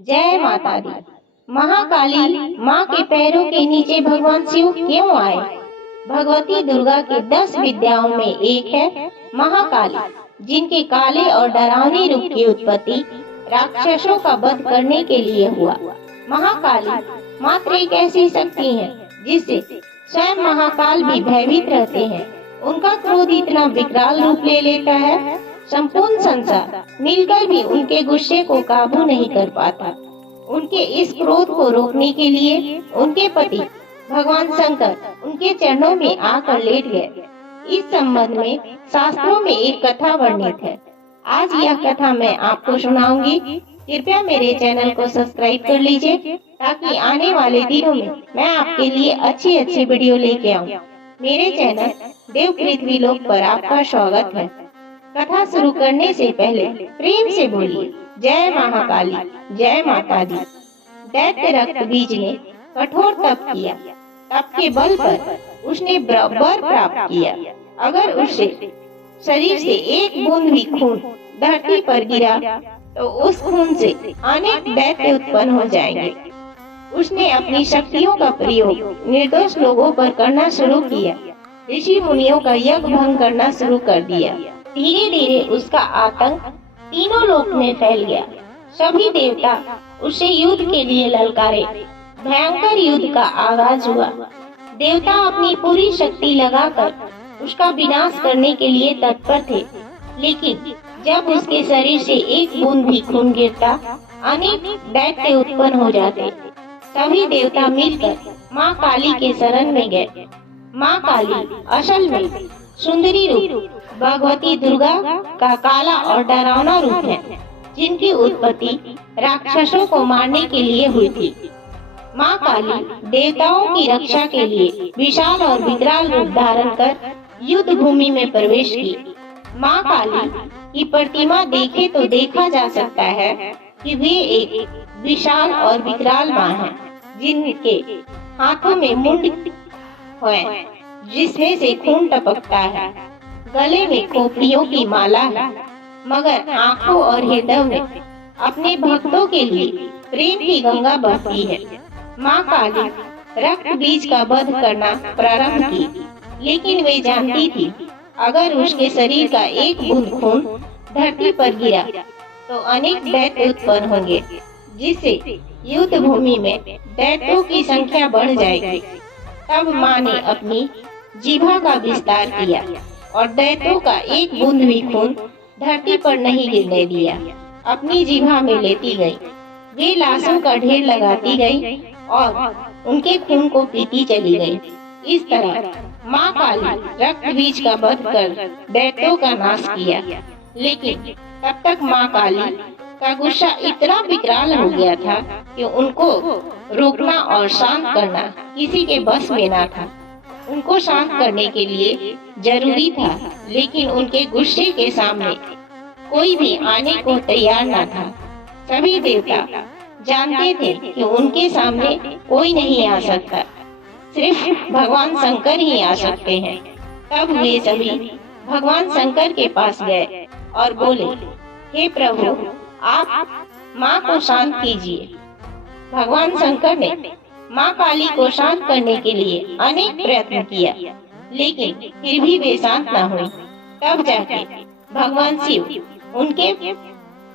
जय माता दी। महाकाली माँ के पैरों के नीचे भगवान शिव क्यों आए? भगवती दुर्गा के 10 विद्याओं में एक है महाकाली, जिनके काले और डरावने रूप की उत्पत्ति राक्षसों का वध करने के लिए हुआ। महाकाली मात्र एक ऐसी शक्ति है जिससे स्वयं महाकाल भी भयभीत रहते हैं। उनका क्रोध इतना विकराल रूप ले लेता है, संपूर्ण संसार मिलकर भी उनके गुस्से को काबू नहीं कर पाता। उनके इस क्रोध को रोकने के लिए उनके पति भगवान शंकर उनके चरणों में आकर लेट गए। इस संबंध में शास्त्रों में एक कथा वर्णित है। आज यह कथा मैं आपको सुनाऊंगी। कृपया मेरे चैनल को सब्सक्राइब कर लीजिए ताकि आने वाले दिनों में मैं आपके लिए अच्छी वीडियो लेके आऊं। मेरे चैनल देव पृथ्वी लोक पर आपका स्वागत है। कथा शुरू करने से पहले प्रेम से बोलिए जय महाकाली, जय माता दी। दैत्य रक्त बीज ने कठोर तप किया। तप के बल पर उसने वर प्राप्त किया। अगर उससे शरीर से एक बूंद भी खून धरती पर गिरा तो उस खून से अनेक दैत्य उत्पन्न हो जाएंगे। उसने अपनी शक्तियों का प्रयोग निर्दोष लोगों पर करना शुरू किया। ऋषि मुनियों का यज्ञ भंग करना शुरू कर दिया। धीरे धीरे उसका आतंक तीनों लोक में फैल गया। सभी देवता उसे युद्ध के लिए ललकारे। भयंकर युद्ध का आगाज हुआ। देवता अपनी पूरी शक्ति लगाकर उसका विनाश करने के लिए तत्पर थे, लेकिन जब उसके शरीर से एक बूंद भी खून गिरता अनेक दैत्य उत्पन्न हो जाते। सभी देवता मिलकर माँ काली के शरण में गए। माँ काली असल में सुंदरी रूप भगवती दुर्गा का काला और डरावना रूप है, जिनकी उत्पत्ति राक्षसों को मारने के लिए हुई थी। माँ काली देवताओं की रक्षा के लिए विशाल और विकराल रूप धारण कर युद्ध भूमि में प्रवेश की। माँ काली की प्रतिमा देखे तो देखा जा सकता है कि वे एक विशाल और विकराल माँ है, जिनके हाथों में मुंड है जिसमें से खून टपकता है। गले में खोपड़ियों की माला है, मगर आंखों और हृदय में अपने भक्तों के लिए प्रेम की गंगा बहती है। माँ काली रक्त बीज का वध करना प्रारंभ की, लेकिन वे जानती थी अगर उसके शरीर का एक बूंद खून धरती पर गिरा तो अनेक दैत्य उत्पन्न होंगे, जिससे युद्ध भूमि में दैत्यों की संख्या बढ़ जाएगी। तब माँ ने अपनी जीभा का विस्तार किया और दैत्यों का एक बूंद भी खून धरती पर नहीं गिरने दिया। अपनी जीभा में लेती गई, वे लाशों का ढेर लगाती गई और उनके खून को पीती चली गई। इस तरह माँ काली रक्त बीज का वध कर दैत्यों का नाश किया, लेकिन तब तक माँ काली का गुस्सा इतना विकराल हो गया था कि उनको रोकना और शांत करना किसी के बस में ना था। उनको शांत करने के लिए जरूरी था, लेकिन उनके गुस्से के सामने कोई भी आने को तैयार न था। सभी देवता जानते थे कि उनके सामने कोई नहीं आ सकता, सिर्फ भगवान शंकर ही आ सकते हैं। तब वे सभी भगवान शंकर के पास गए और बोले, हे प्रभु, आप माँ को शांत कीजिए। भगवान शंकर ने माँ काली को शांत करने के लिए अनेक प्रयत्न किया, लेकिन फिर भी वे शांत न हुई। तब जाके भगवान शिव उनके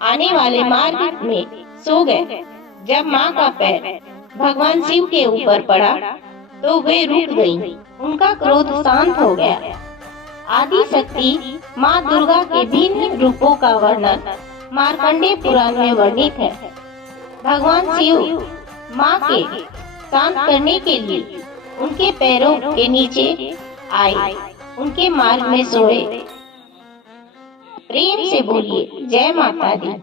आने वाले मार्ग में सो गए। जब माँ का पैर भगवान शिव के ऊपर पड़ा तो वे रुक गईं। उनका क्रोध शांत हो गया। आदि शक्ति माँ दुर्गा के भिन्न रूपों का वर्णन मार्कंडेय पुराण में वर्णित है। भगवान शिव माँ के शांत करने के लिए उनके पैरों के नीचे आए, उनके मार्ग में सोए। प्रेम से बोलिए जय माता दी।